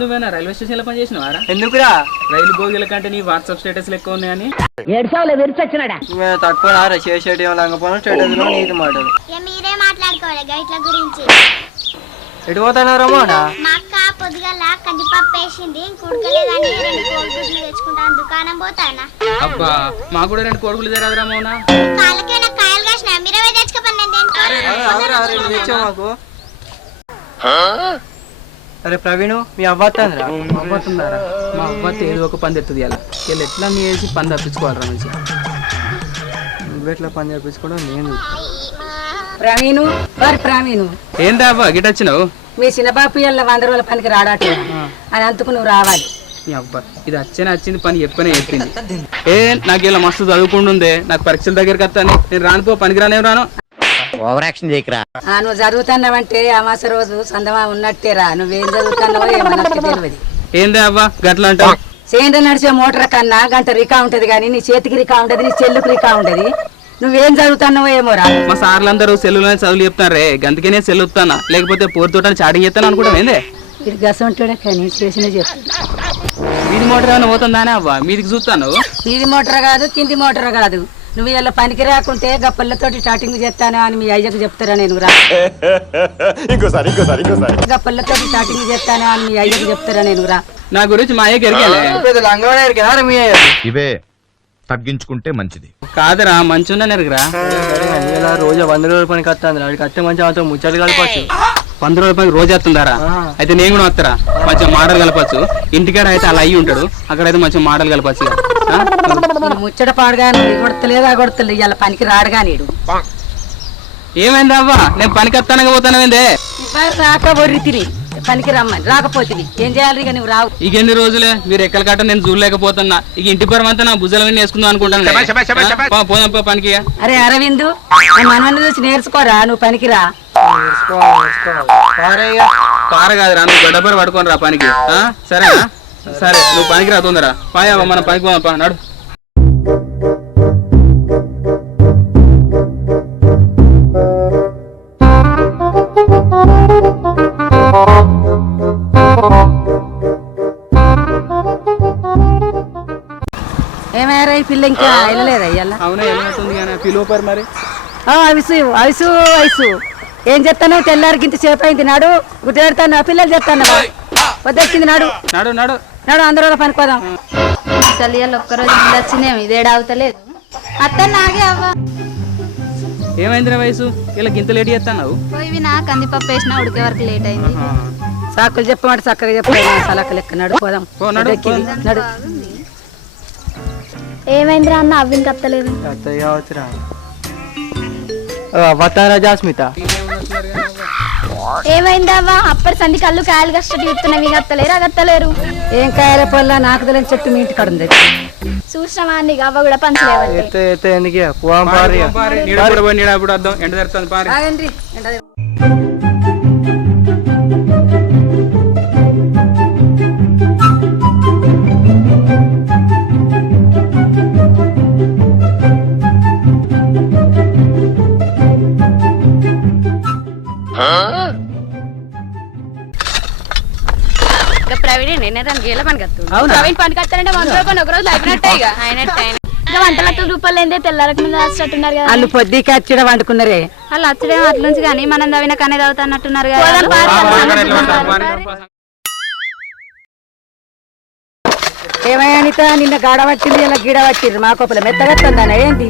నువ్వేనా రైల్వే స్టేషన్లో పని చేసినవారా? ఎందుకురా? రైలు బోగిల కంటే నీ వాట్సాప్ స్టేటస్లు ఎక్కువ ఉన్నాయని. మేము తక్కువ రా చేసేటి స్టేటస్లో నీతి మాటలు. మీరే మాట్లాడుకోవాలి గైట్ల గురించి. ఎటు పోతాను రమోనా? మా అక్క పొద్దుగల కందిపప్పు వేసింది ఇంకుడకలేదని రెండు కోడిగుడ్లు తెచ్చుకుంటాను దుకాణం పోతానా? అబ్బా మాకు కూడా రెండు కొడుకులు జరగదురా మౌనా. కాళ్ళకైనా కాయలు కాసిన మీరే తెచ్చుకోపండి మాకు. అరే ప్రవీణ్ మీ అవ్వత్తాందిరా అవ్వతున్నారా? మా అవ్వ ఏదో ఒక పని తెస్తుంది ఇలా వీళ్ళు ఎట్లా మీ వేసి పని తప్పించుకోవాలరా మంచిగా? నువ్వు ఎట్లా పని చేపించుకోవడం నేను ప్రవీణు వారి ప్రవీణు. ఏందా అవ్వ గిట వచ్చినావు? మీ చిన్నబాపు ఇళ్ళ వంద రోజుల పనికి రాడట అని అందుకు నువ్వు రావాలి. నీ అబ్బా ఇది వచ్చేనే వచ్చింది పని చెప్పనే చెప్పింది. ఏ నాకు ఇలా మస్తు చదువుకుంటుందే నాకు పరీక్షల దగ్గరికి వస్తాను. నేను రానుపో పనికి రానే రాను? ఓవర్ యాక్షన్ చేయకరా. ఆ, నువ్వు చదువుతున్నావంటే అమాస రోజు సందమా ఉన్నట్టేరా నువ్వేం చదువుతున్నావో ఏమో నాకు తెలియదు. ఏందే అవ్వ? గట్ల అంటావు సేంద్ర నడిచే మోటార్ కన్నా గంట రికా ఉంటది కానీ నీ చేతికి రికా ఉంటది నీ చెల్లుకి రికా ఉంటది నువ్వేం చదువుతున్నావో ఏమోరా మా సార్లందరూ సెల్లులోనే చదువులు చెప్తారే గందుకే నేను సెల్లు వస్తానా లేకపోతే పోరుతోటని చాటింగ్ చేస్తాను అనుకుంటాం ఏందే? గసంటాడే కానీ చేసిన చెప్తాడు వీధి మోటార్ ఏమైనా పోతుందానే అవ్వ? మీదికి చూస్తాను. ఇది మోటార్ కాదు కింది మోటార్ కాదు. నువ్వు ఇలా పనికి రాకుంటే గప్పలతోటి స్టార్టింగ్ చేస్తాను అని మీ అయ్యకు చెప్తారా నేను రా? గప్పలతోటి స్టార్టింగ్ చేస్తాను అని మీ అయ్యకు చెప్తారా నేను రా? నా గురించి మా అయ్యకి? ఇవే తగ్గించుకుంటే మంచిది. కాదురా మంచిగా ఎరుగురా. సరే కానీ ఇలా రోజు వంద రోజుల పనికి వస్తుంది వాడికి మంచిగా అంతా ముచ్చట్లు కలపచ్చు. వంద రోజుల పని రోజు వస్తుందారా అయితే నేను కూడా వస్తారా? మంచిగా మాటలు కలపచ్చు. ఇంటికాడ అయితే అలా అయ్యి ఉంటాడు. అక్కడైతే మంచిగా మాటలు కలపచ్చు. ఆ? ముచ్చట పాడుగా కొడతలేదా కొడతలే ఇలా పనికి రాడుగా నీడు. ఏమైంది అవ్వ నేను పనికి వస్తానగా పోతానవేందే ఇవ్వాలి రాక పనికి రమ్మని రాకపోతే ఏం చేయాలి ఇక నువ్వు రావు. ఇక ఎన్ని రోజులే? మీరు ఎక్కల కట్ట నేను చూడలేకపోతున్నా. ఇక ఇంటి పరం అంతా నా భుజాల మీద వేసుకుందాం అనుకుంటాను ఆ? పోదాం పో పనికి. అరే అరవిందు మనవన్ని చూసి నేర్చుకోరా నువ్వు పనికిరా పారే. పార కాదురా నువ్వు గడ్డపర పడుకొని రా పనికి. ఆ? సరేనా? సరే. నువ్వు పనికి రా తొందర పాయా మనం పనికి పోదాం పా నడు. ఏమయ్యారా ఈ పిల్ల ఇంకా వెళ్ళలేదా ఇయ్యాల? అవునా ఏమవుతుంది కానీ పిలువపారు మరి? అవిసు అవిసు వయసు ఏం చెప్తాను తెల్లారికి ఇంత సేపు అయింది నాడు. గుడ్డెడతాను పిల్లలు చెప్తాను పొద్దుచ్చింది నాడు. నడు నడు. నాడు అందరూ పనికి పోదాం. అసలు ఇవాళ ఒక్కరోజు ముందు వచ్చినేమి ఇదేడా అవుతలేదు. అత్త నాగే అవ్వ. ఏమైందిరా వయసు? ఇలా గింత లేట్ చేస్తున్నావు? పోయి నా కందిపప్పు వేసిన ఉడికే వరకు లేట్ అయింది. సాకులు చెప్పమంటే చక్కగా చెప్పలేదు సలక లెక్క. నడు పోదాం. నడు, ఎక్కింది. నడు. ఏమైందిరా అన్న అవి ఇంకత్తలేదు అత్తయ్య కావచ్చురా అవ్వతారా జాస్మిత? ఏమైందవ్వా? అప్పటి సంది కళ్ళు కాయలు కష్టం చెప్తున్నవి కత్తలేరు అగత్తలేరు. ఏం కాయల పొల్ల నాకు తెలియని చెట్టు మీ ఇంటికాడ ఉంది చూసినామా అండి అవ్వ కూడా పంచలేవండి ప్రవీణ్ నేను గేల పని కత్తు అవునా? ప్రవీణ్ పని కత్తానంటే వంద రూపాయలు ఒక రోజు అయిపోయినట్టే ఇక. అయినట్టే. ఇంకా వంట లక్షల రూపాయలు ఏందే తెల్లారకు మీద రాసినట్టున్నారు కదా. వాళ్ళు పొద్దుకి అచ్చిడ వండుకున్నారే. వాళ్ళు అచ్చడేమో అట్లుంచి కానీ మనం తవ్విన కనే చదువుతున్నట్టున్నారు కదా. ఏమయ్యా నిన్న గాడ పట్టింది ఇలా గీడ పట్టింది మా కోపల మెత్తగత్తుందానా ఏంది?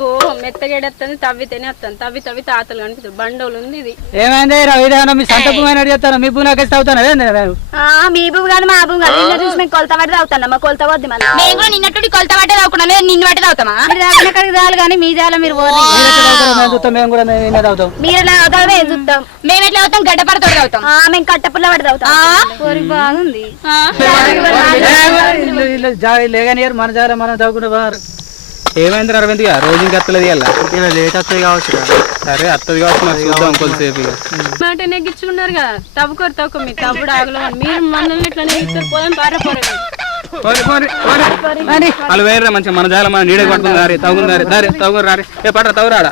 అబ్బో మెత్తగేడెత్తుంది తవ్వితేనే వస్తాను తవ్వి తవ్వి తాతలు కనిపిస్తుంది బండోలు ఉంది ఇది. ఏమైంది? రవిదాన మీ సంత భూమి చెప్తాను మీ భూమి నాకేసి ఆ, మీ భూమి కాదు మా భూమి కాదు. నిన్న చూసి మేము కొలత పట్టి తాగుతాం మా కొలత వద్దు మేము కూడా నిన్నట్టు కొలత పట్టే తాగుకున్నాం. నిన్ను పట్టే తాగుతామా? మీరు తాగిన కడికి చాలు కానీ మీ జాల మీరు పోరు. మేము చూస్తాం. మేము కూడా మేము నిన్న తాగుతాం. మీరు ఎలా తాగుతారో మేము చూద్దాం మేము ఎట్లా అవుతాం గడ్డపడతో తాగుతాం. ఆ, మేము కట్టపుల్ల పట్టి తాగుతాం. కోరి బాగుంది. లేగనియరు. మన జాల మనం తాగుకుంటే బాగా ఏమైంది అరవింద్ ఇక రోజు ఇంకా అత్తలేదు ఇలా లేట్ వస్తాయి కావచ్చు సరే అత్తది కావచ్చు మరి చూద్దాం కొద్దిసేపు ఇక మాట నెగ్గించుకున్నారు కదా తవ్వుకోరు తవ్వుకో మీ తవ్వుడు ఆగలో. మీరు మనల్ని ఇట్లా నెగ్గిస్తారు పారపోరు పోరి, పోరి, పోరి. వాళ్ళు వేరే మంచిగా మన జాల మన నీడే పడుతుంది దారి తగ్గుంది దారి దారి తగ్గు రారి. ఏ పట్ట తగురాడా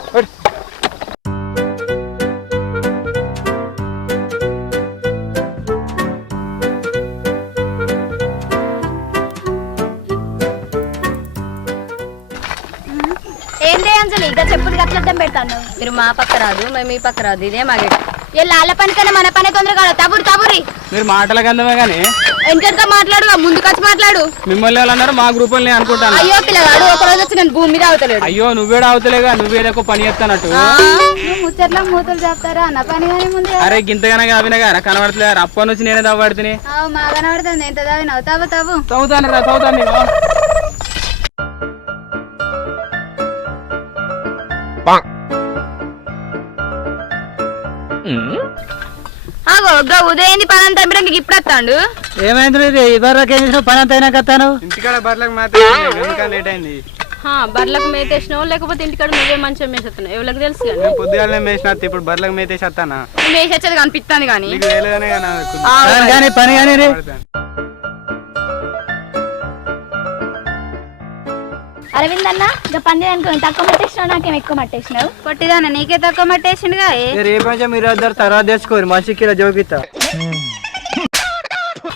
అసలు ఇక చెప్పులు గట్లడ్డం పెడతాను. మీరు మా పక్క రాదు మేము మీ పక్క రాదు ఇదే మా గిట. వీళ్ళ వాళ్ళ పని కన్నా మన పని తొందరగా కాదు. తబురు తబురి. మీరు మాటలకు అందమే కానీ వెనకటిగా మాట్లాడు ముందుకు వచ్చి మాట్లాడు. మిమ్మల్ని వాళ్ళు అన్నారు మా గ్రూప్ అనుకుంటాను. అయ్యో పిల్లగాడు ఒక రోజు వచ్చి నేను భూమి మీద అవుతలేడు అయ్యో నువ్వేడా అవుతలేగా నువ్వేదో పని చేస్తానట్టు ముచ్చట్లో మూతలు చెప్తారా? అన్న పని కానీ ముందు అరే గింతగానే కావినా గారా? కనబడతలేరు అప్పటి నుంచి నేనే దవ్వడుతుని మా కనబడుతుంది. ఎంత చదివినావు తవ్వు తవ్వు. చదువుతాను రా చదువుతాను ఆగో గా ఉదయం పని అంతా అయిపోయాక ఇప్పుడు వస్తాడు. ఏమైంది ఇవరకు ఏం చేసినావు పని అంత అయినాక వస్తాను. ఇంటికాడ బర్లకు మాత్రం లేట్ అయింది? హా, బర్లకు మేతేసినావు లేకపోతే ఇంటికాడ నువ్వే మంచిగా మేసేస్తున్నావు ఎవరికి తెలుసు పొద్దుగాలనే మేసిన ఇప్పుడు బర్లకు మేతేసి వస్తానా? మేసి వచ్చేది కనిపిస్తుంది కానీ. నీకు వేలుగానే కదా కానీ కానీ పని కానీ అరవింద్ అన్న ఇక పని చేయడానికి తక్కువ మట్టేసినావు నాకేం ఎక్కువ మట్టేసినావు పొట్టిదాన్ని నీకే తక్కువ మట్టేసిండుగా ఏ? రేపు నుంచి మీరు ఇద్దరు తర్వాత తెచ్చుకోరు మనిషికి ఇలా జోకిస్తా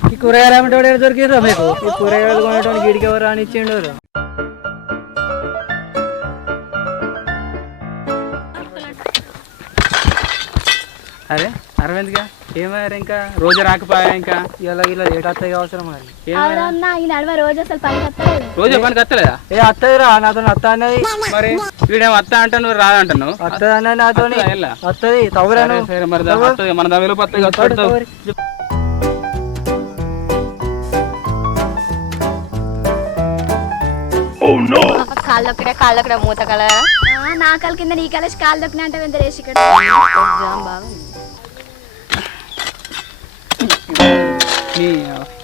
ఈ కూరగాయలు అమ్మటోడు ఎక్కడ దొరికిర్రా మీకు? ఈ కూరగాయలు కొనడానికి గీడికి ఎవరు అని ఇచ్చిండు అరే అరవింద్గా ఏమయ్యారు ఇంకా? రోజు రాకపోయా ఇంకా? ఇలా ఇలా లేట్ వస్తాయి అవసరం మరి. ఈ నడవ రోజు అసలు పని కట్టలేదు రోజు పనికి వస్తలేదా? ఏ అత్తదిరా నాతో అత్త అన్నది మరి వీడేమో వస్తా అంటా నువ్వు రాదంటాను అత్తది అన్నది నాతో? వత్తది తవ్వురాను సరే, మరి దా. మన వస్తాడు కాళ్ళు కాళ్ళు మూత కలరా? ఆ, నా కాలు కింద నీ కలిసి కాలు దొక్కిన అంటే ఎంత రేసి ఇక్కడ నీ-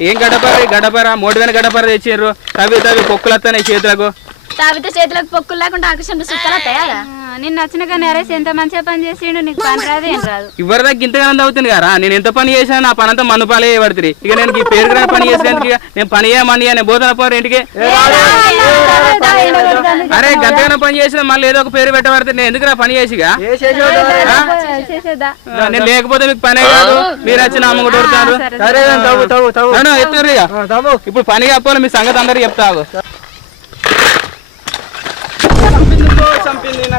ఏం గడపర గడపర? మూడు వేల గడపర తెచ్చారు తవి తవి పొక్కులు వస్తాయి చేతులకు. తావితే చేతులకు పొక్కులు లేకుండా ఆకర్షణ సుక్కలు వస్తాయా? నిన్న వచ్చిన కానీ నరేష్ ఎంత మంచిగా పని చేసిండు నీకు పని రాదు ఏం రాదు ఇవ్వరి దగ్గర ఇంతగానం అవుతుంది కదా నేను ఎంత పని చేసినా నా పని అంతా మన్నుపాలే పడుతుంది ఇక నేను ఈ పేరు కూడా పని చేసేందుకు ఇక నేను పని చేయమని నేను పోతాను పోరు ఇంటికి అరే గంటగానం పని చేసిన మళ్ళీ ఏదో ఒక పేరు పెట్టబడుతుంది నేను ఎందుకు పని చేసిగా నేను లేకపోతే మీకు పనే కాదు మీరు వచ్చి నా అమ్మ కొడుతారు తవ్వు ఇప్పుడు పని చెప్పాలి మీ సంగతి అందరికి చెప్తావు చంపింది నా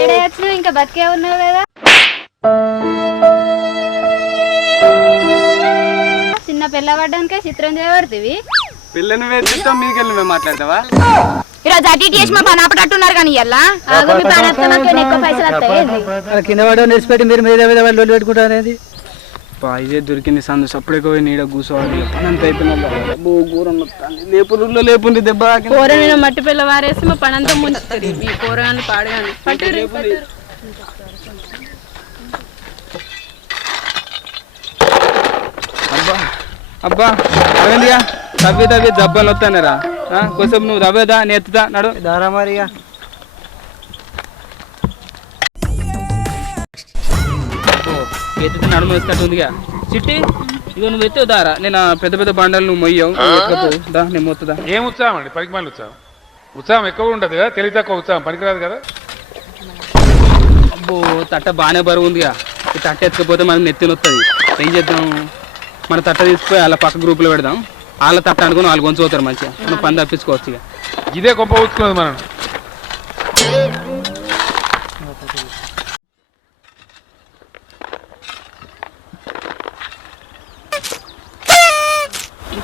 ఏడేయచ్చు ఇంకా బతికే ఉన్నావు లేదా చిన్న పిల్లబడ్డానికే చిత్రం చేయబడుతుంది. పిల్లని వేస్తాం మీకు వెళ్ళి మేము మాట్లాడతావా? ఈరోజు అటు ఇటు చేసి మా పని ఆపటట్టున్నారు కానీ ఇయ్యాల ఆగు, మీ పని వస్తే నాకు ఎక్కువ పైసలు వస్తాయి కింద పడవ నిలిచిపెట్టి మీరు మీద మీద వాళ్ళు పెట్టుకుంటారు అనేది. ఇదే దొరికింది సందు. సప్పుడే పోయి నీడ కూర్చోవాలి పని అంత అయిపోయిన లేపురుల్లో లేపుంది దెబ్బ తాకింది. కూర నేను మట్టి పిల్ల వారేసి మా పని అంతా ముంచుతుంది మీ. అబ్బా అబ్బా అరవిందిగా తవ్వి తవ్వి దెబ్బలు వస్తానరా కొంచెం నువ్వు తవ్వేదా ఎత్తుతా నడు. దారా మరిగా. ఎత్తుతా నడుము వేస్తట్టుందిగా చిట్టి ఇగో నువ్వు ఎత్తు దారా. నేను ఆ పెద్ద పెద్ద బండలు నువ్వు మొయ్యవు. నువ్వు. దా నేను మొత్తుదా? ఏం ఉత్సాహం అండి? పనికి మళ్ళీ ఉత్సాహం. ఉత్సాహం ఎక్కువ ఉంటుంది కదా? తెలివి తక్కువ ఉత్సాహం. పనికిరాదు కదా? అబ్బో తట్ట బాగానే బరువు ఉందిగా. ఈ తట్ట ఎత్తుకపోతే మనం నెత్తిన వస్తుంది ఏం చేద్దాం? మన తట్ట తీసుకుపోయి వాళ్ళ పక్క గ్రూపులో పెడదాం. వాళ్ళ తట్ట అనుకుని వాళ్ళు కొంచెం పోతారు మంచిగా. మనం పని తప్పించుకోవచ్చు ఇక. ఇదే గొప్ప ఊచుకున్నది మనం.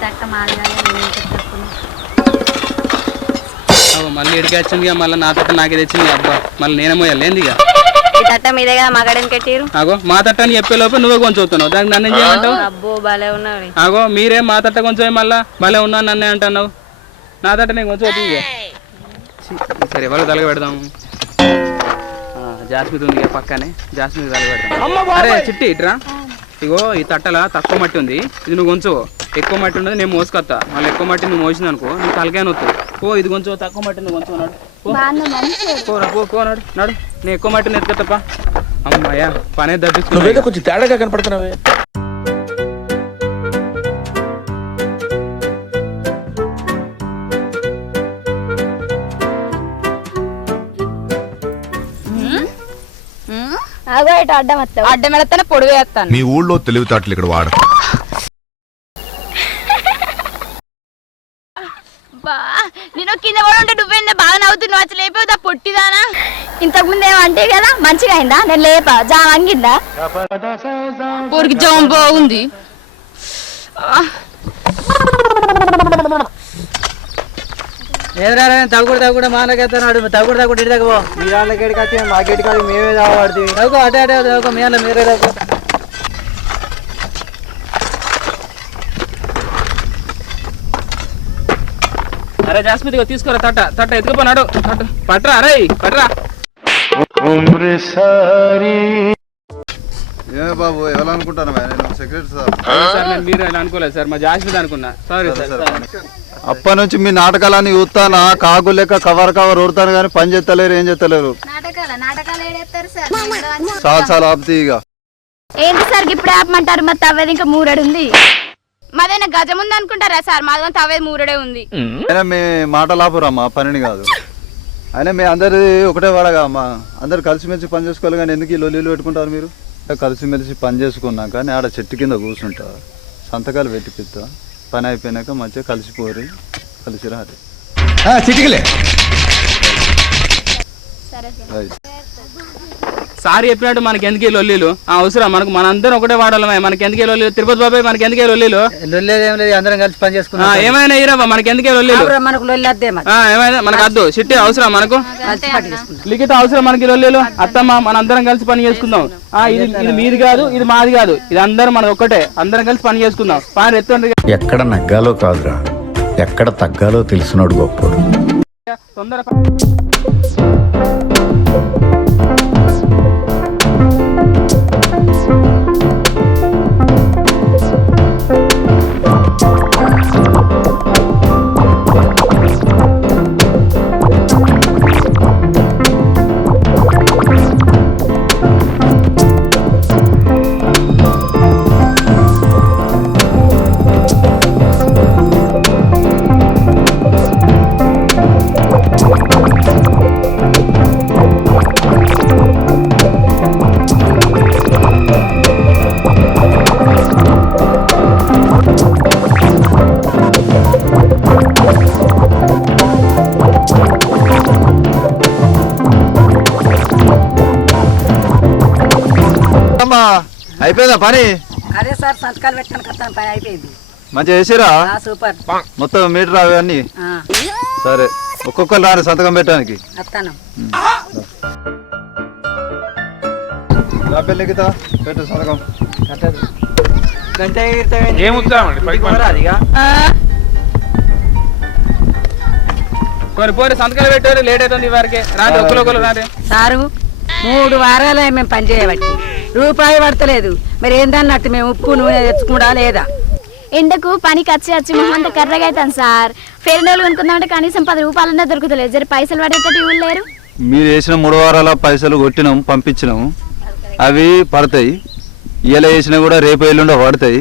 అక్క మళ్ళీ ఎడికి వచ్చింది ఇక మళ్ళీ నా తట్ట నాకే తెచ్చింది అబ్బా. మళ్ళీ నేనే మోయాలి ఏంది ఇక? ఈ తట్ట మీదే కదా మగడని కట్టిరు ఆగో మా తట్ట అని చెప్పే లోపల నువ్వే కొంచెం అవుతున్నావు దానికి నన్ను ఏం చేయమంటావు అబ్బో భలే ఉన్నాడు ఆగో మీరే మా తట్ట కొంచెం మళ్ళా భలే ఉన్నాను నన్నే అంటున్నావు. నా తట్ట నేను కొంచెం ఇక. ఛీ, సరే ఎవరు తలగ పెడదాం. ఆ, జాస్మిత్ ఉంది ఇక పక్కనే. జాస్మిత్ తలగ పెడదాం. అరే చిట్టి ఇట్రా ఇగో ఈ తట్టల తక్కువ మట్టి ఉంది. ఇది నువ్వు కొంచెం ఎక్కువ మట్టి ఉన్నది నేను మోసుకొస్తా మళ్ళీ ఎక్కువ మట్టి నువ్వు మోసింది అనుకో నీకు తలకాయ వస్తుంది ఓ ఇది కొంచెం తక్కువ మట్టి నువ్వు కొంచెం నాడు. పోరా పో పో నాడు నాడు. నేను ఎక్కువ మట్టిని ఎత్తుకత్తప్ప అమ్మయ్యా పనే తప్పించుకున్నా కొంచెం తేడాగా కనపడుతున్నావే. ఆగో ఇటు అడ్డం వస్తావు. అడ్డం వెళతానే పొడుగు వేస్తాను. మీ ఊళ్ళో తెలివితేటలు ఇక్కడ వాడరు అబ్బా నేను కింద పడి ఉంటే నువ్వేందా బాగా నవ్వుతున్నావు అసలు లేకపోతే పొట్టిదానా? ఇంతకు ముందు ఏమంటే కదా మంచిగా అయిందా? నేను లేపా జా వంగిందా ఊరికి జామ్ బాగుంది. ఎవరా తగ్గుడు తగ్గుడు మానకెత్తున్నాడు తగ్గుడు తగ్గుడు ఇటు తగ్గో మీ వాళ్ళ గడికి వచ్చి మా గడికి మేమే తాగబడుతుంది తగ్గు అటే అటే తగ్గు మీ వాళ్ళ మీరే తగ్గు అరే జాస్మిత్ ఇగో తీసుకోరా తట్ట తట్ట ఎత్తుకుపోనాడు. తట్ట పట్రా అరే పట్రా. ఏమే బాబు ఎవరు అనుకుంటాను నేను సెక్రటరీ సార్. సార్ నేను మీరు అని అనుకోలేదు సార్ మా జాస్మిత్ అనుకున్నా. Sorry sir. అప్పటి నుంచి మీ నాటకాలన్నీ చూస్తానా కాకు లెక్క కవర్ కవర్ ఊడతాను కానీ పని చేస్తలేరు ఏం చేస్తలేరు? నాటకాల? నాటకాలు ఏడేస్తారు సార్? చాలా చాలా ఆపుతీ ఇక ఏంటి సార్ ఇప్పుడు ఆపమంటారు? మరి తవ్వేది ఇంకా మూరడు ఉంది మాదైనా గజం ఉంది అనుకుంటారా సార్ మాదైనా తవ్వేది మూరడే ఉంది. అయినా మీ మాటలు ఆపురమ్మా పనిని కాదు. అయినా మీ అందరి ఒకటే వాడగా అమ్మా అందరు కలిసిమెలిసి పని చేసుకోవాలి కానీ ఎందుకు ఈ లొల్లీలు పెట్టుకుంటారు మీరు? కలిసిమెలిసి పని చేసుకున్నాక నేను ఆడ చెట్టు కింద కూర్చుంటా. సంతకాలు పెట్టిపిస్తా. పని అయిపోయినాక మంచిగా కలిసిపోరి కలిసి రారు. చిటికలే. రైట్. సారీ చెప్పినట్టు మనకి ఎందుకే లొల్లీలు? ఆ, అవసరం. మనకు మనందరం ఒకటే వాడాలమే. మనకి ఎందుకే లొల్లీలు? తిరుపతి బాబాయ్ మనకి ఎందుకే లొల్లీలు? లొల్లేదు ఏం లేదు అందరం కలిసి పని ఆ, ఏమైనా ఇరవా మనకి ఎందుకే లొల్లీలు? మనకు ఆ, ఏమైనా? మనకు అద్దు. చిట్టి అవసరం మనకు? కలిసి పట్టు చేసుకుందాం. లిఖిత అవసరం మనకి లొల్లీలు? అత్తమ్మ మన అందరం కలిసి పని చేసుకుందాం. ఆ ఇది ఇది మీది కాదు ఇది మాది కాదు. ఇది అందరం మనది ఒక్కటే. అందరం కలిసి పని చేసుకుందాం. పని ఎత్తండి. ఎక్కడ నగ్గాలో కాదురా. ఎక్కడ తగ్గాలో తెలిసినోడు గొప్పోడు. తొందర అయిపోయిందా పని? అదే సార్ సంతకాలు పెట్టాను కట్టాను పని అయిపోయింది. మంచిగా చేసిరా? ఆ, సూపర్. మొత్తం మీటర్ అవన్నీ ఆ, సరే ఒక్కొక్కరు రాని సంతకం పెట్టడానికి. నా పెట్టు సంతకం. పోరు సంతకాలు పెట్టారు లేట్ అవుతుంది వారికి. రాదు ఒకరు ఒకరు రాదు సారు మూడు వారాలే మేము పని చేయబట్టి. రూపాయి పడతలేదు. మరి ఏందన్నట్టు మేము ఉప్పు నూనె తెచ్చుకుండా లేదా? ఎండకు పనికి వచ్చి వచ్చి మొహం అంతా కర్రగా అవుతాను సార్. ఫెయిర్ డోలు కొనుక్కుందామంటే కనీసం పది రూపాయలన్నా దొరుకుతలేదు. జర పైసలు పడేటట్టు ఇవ్వలేరు లేరు? మీరు వేసిన మూడు వారాల పైసలు కొట్టినాం పంపించినాము అవి పడతాయి. ఇలా వేసినా కూడా రేపు ఎల్లుండో పడతాయి.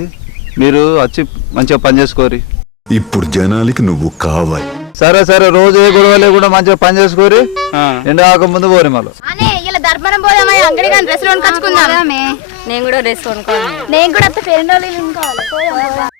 మీరు వచ్చి మంచిగా పని చేసుకోరి. ఇప్పుడు జనాలకి నువ్వు కావాలి. సరే సరే. రోజు ఏ గొడవ లేకుండా మంచిగా పని చేసుకోరి. ఎండ ముందు పోరి మళ్ళీ. అనే ఇలా దర్పణం పోదామా అంగడి కానీ డ్రెస్ కొనుక్కొచ్చుకుందాం. నేను కూడా డ్రెస్ కొనుక్కోవాలి. నేను కూడా ఫెయిర్ డోలు కొనుక్కోవాలి